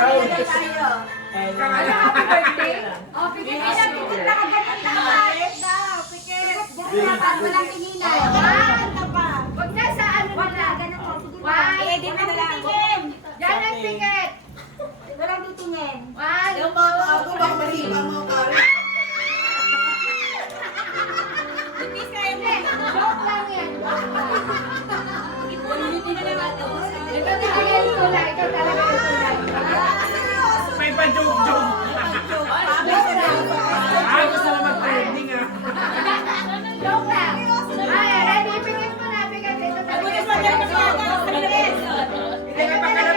Happy birthday. Oh, pikit na lang, pikit na kagalit na kapalit daw. Pikit. Walang tinginan. Huwag na sa ano na lang. I-edit na lang. Yan ang pikit. Walang titingin. One, two, three. Hindi sa'yo na. Joke lang yan. Ulitin na lang ito. Ito talaga yung tulay. Ito talaga yung tulay. May pa-joke-joke. Gusto mo mag-trending ah. Joke lang. Ay, ready? Pikit mo na. Pikit. Ito talaga.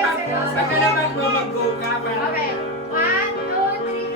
Pagkalabang mo, mag-go ka. Okay. One, two, three.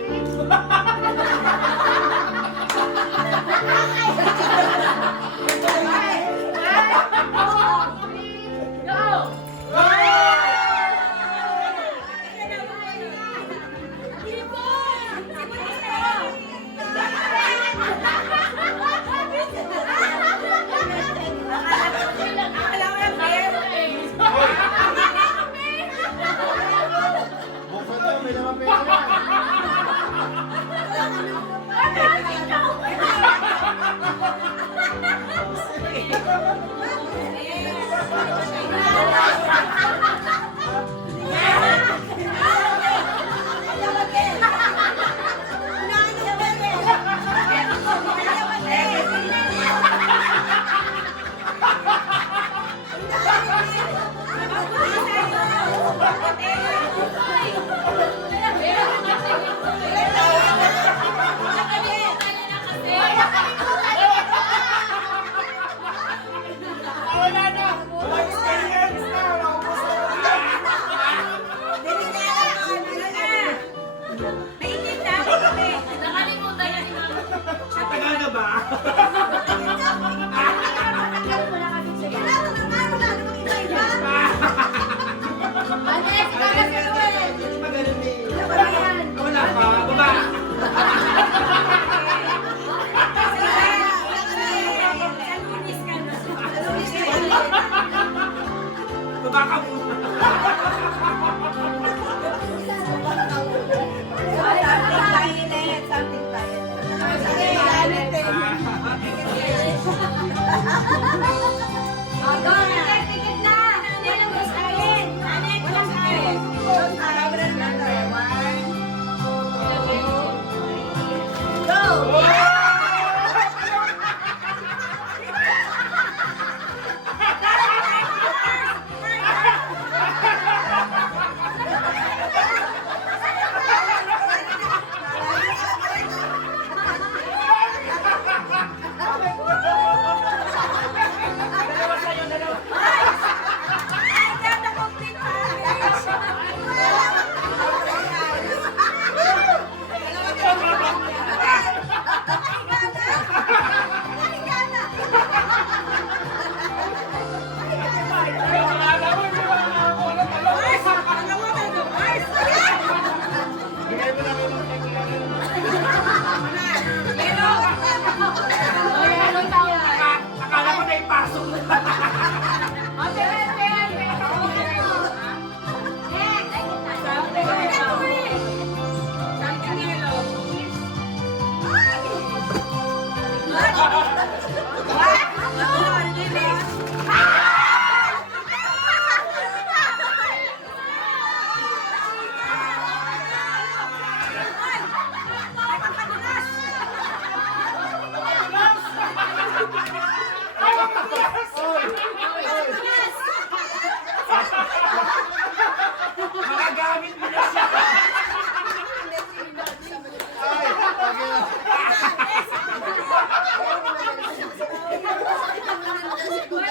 Magagamit mo na siya.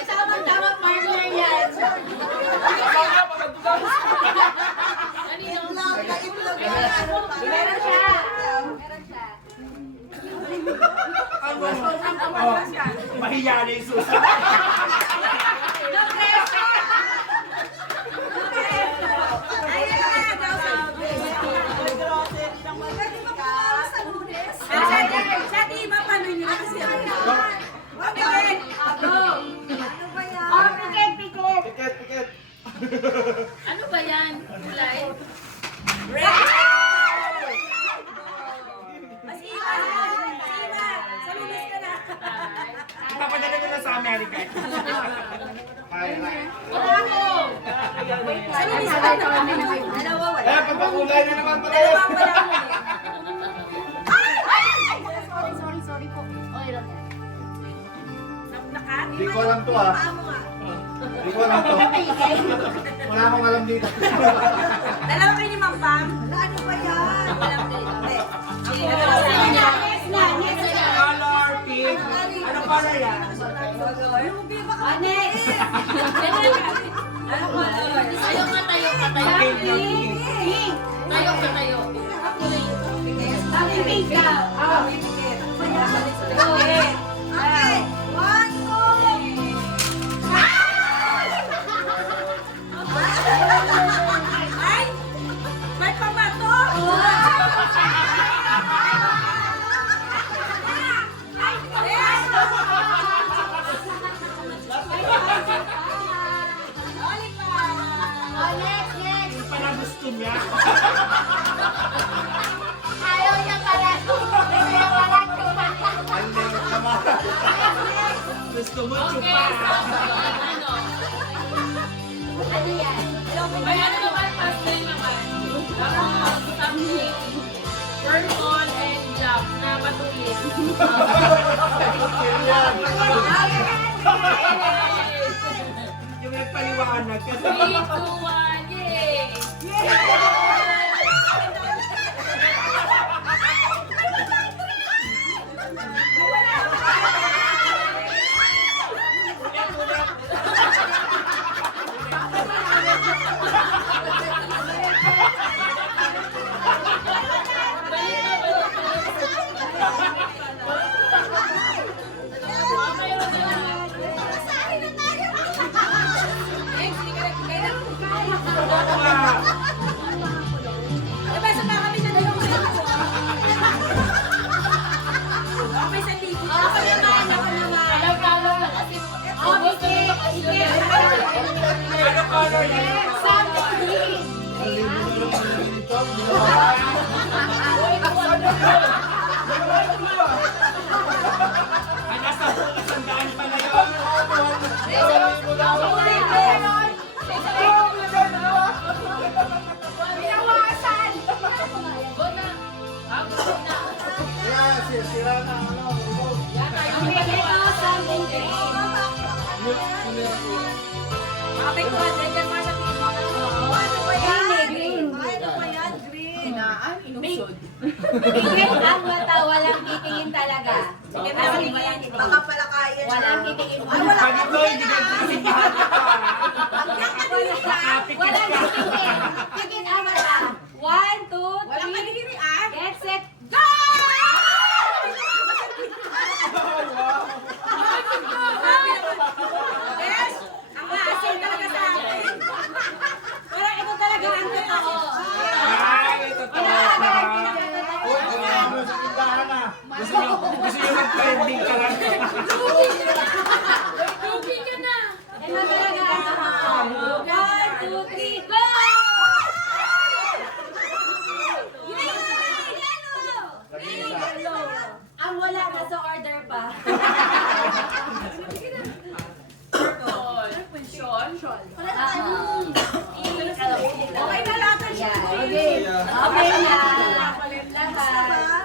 Tamang partner yan. Meron siya. Mahiya na yung susunod. Ano ba yan? Kulay? sa Amerika. Dalawa wala. Eh, pagpakulay na naman pala. Dalawang wala mo eh. Sorry po. Okay lang yan. Hindi ko alam to ah. Hindi ko alam to. Wala akong alam dito. Dalawa kayo ni Ma'am Pam. Ano ba yan? Alam ko dito. Next na. Color, pink. Ano color yan? Next. Ano color? Tayo ka, tayo ka, tayo. Pink yung pink. Pink. Tayo ka, tayo. Pink ka. Okay. Okay. 1, 2. Ay! May pamato! Yung pala gusto niya. Ayaw niya pala. Ayaw pala. Ang limit naman. Gusto mo Okay, chupa. so, ano? Ano yan? Ay, ano naman, pastel naman. Something. Burn on and jump na patulis. Yung nagpaliwanag kasi. 3, 2, 1, yay! Alam-alam lang kasi ubos na yung bakasyon. Ano color yan? Ang limit na naman dito. Ay, nasa 100 pala yun. Go na. Go na. Kaya, sira na ano. Yan tayo. Okay, 200 yan, Marsha. Ano ba yan? Green. Ano ba yan? Green. Tingin ang mata, walang titingin talaga. Sige, baka pala kaya siya. Walang titingin. Ay, wala Pag ka ito, hindi ka sisigahan ka pa. Nakapit Walang ka. titingin. Tingin ang mata. 1, 2, Walang 3. kanigirian. Get set, go! Yes! Ang maasin talaga sa akin. Parang ito talaga ang totoo. Ay, ito talaga. Uy, kumain mo sa tindahan ah. Gusto nyo mag-trending ka lang. Ruby ka na. Ito talaga ang totoo. 1, 2, 3, go! Ang wala na sa order pa. Shawl. Okay na lahat siya. Okay. Okay na. Lahat.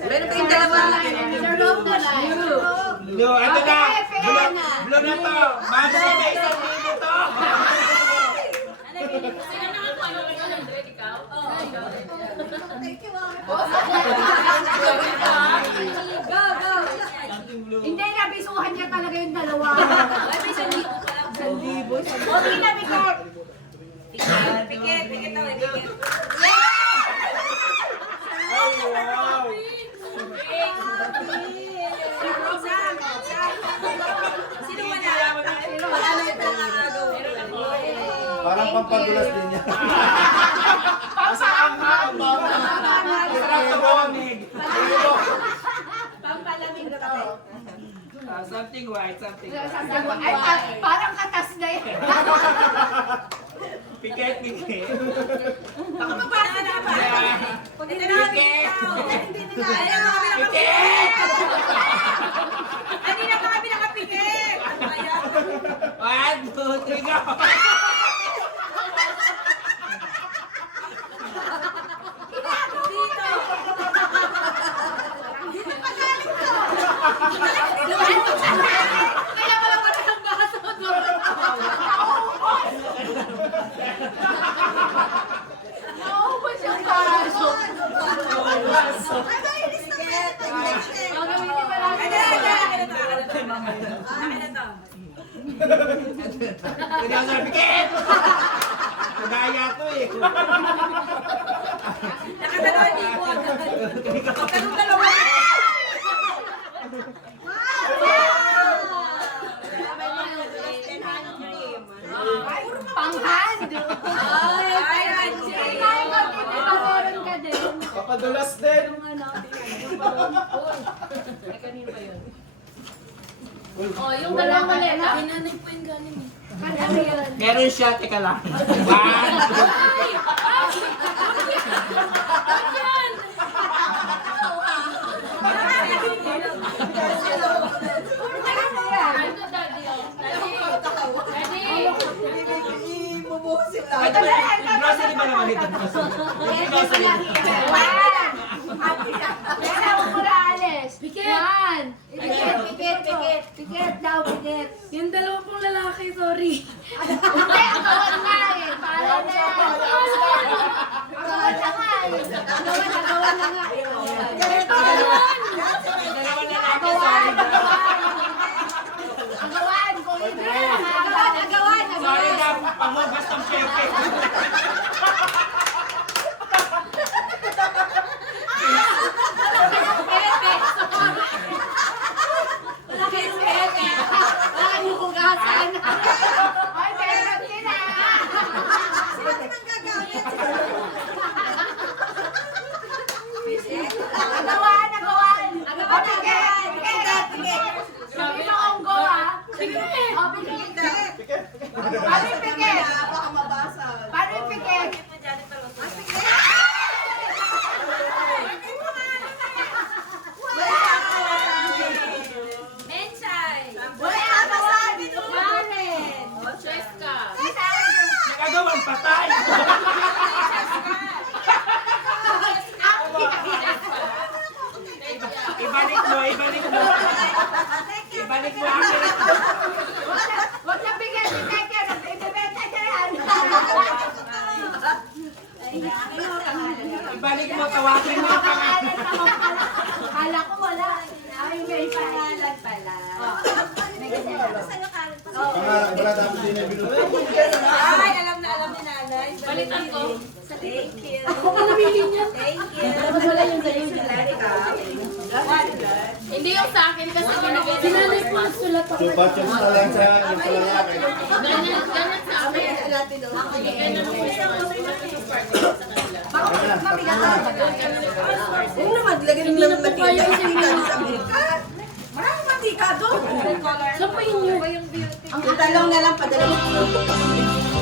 Meron pa yung dalawa. Sir Rob na lang. No, ito na. Okay, fair na. Blue na to. Mami, may isang libo to. Sino nakakuha ng 100? Ikaw? Thank you, Go, go. Hindi, nabisuhan niya talaga yung dalawa. Ay, may 1,000 pa lang. 1,000. Okay na, Pikit. Pikit, pikit ako, pikit. Ay, wow. Sino wala? Wala na yung pangagaw. Parang pampadulas din niya. Saan ka? Sarap to bonig. Pampalamig na tayo. Something white, something white. Ay, parang katas na yan. Pikit, pikit. Baka mabasa na ba? Hindi na kami ikaw. Hindi na kami Pikit! Hindi na kami nakapikit. 2, 3, go! Kaya wala pa tayong baso doon. Naubos yung baso. Gagamitin pa natin. Hindi ako sabi, Pikit! Kagaya to eh. Nakadalawa din ko agad. Kanong dalawa. Panghand. Ay, meron ka din. Papadulas din. Yung ano, yung parang, ay, kanino ba yun? Oh, yung dalawang maleta. Pinanay po yung galing eh. Ano yun? Meron siya, teka lang. Ay! Yan! Ano, daddy? Daddy! Ibubuhusin lang. Grocery ba naman ito? Grocery. Yan ako muna alis. Yan! Pikit daw, pikit. Yung dalawa pong lalaki, sorry. Hindi, agawan nga eh. Para na. Agawan na nga eh. Agawan na nga eh. Agawan, kung hindi. Agawan. Sorry na, pangugas ng pepe. Baka mabasag. Nagagawang patay. Ibalik mo, ibalik mo. Ibalik mo ang Wag na bigyan si Teke, ibebenta siya yan. ibalik mo, tawagin mo ang pangalan. Kala ko wala. Ay, may pangalan pala. Wala dapat din na binuto. Ay, alam ni nanay. Balitan ko. Thank you. Ako pa nabili niya. Thank you. Tapos wala yung sa'yo. Hindi yung sa akin kasi binigay Si nanay po nagsulat ako. So, batches na lang sa yung kalalaki. Ganyan sa akin. Ganyan ang Oo naman, lagyan ng lang matika. Sa Amerika. Maraming matika doon. Saan pa yun yun? Ang talong na lang padala mo.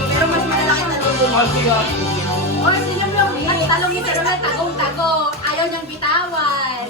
Pero mas malalaki talong doon. Oy, sino mo? Ang talong ni Pero na tagong-tago. Ayaw niyang bitawan.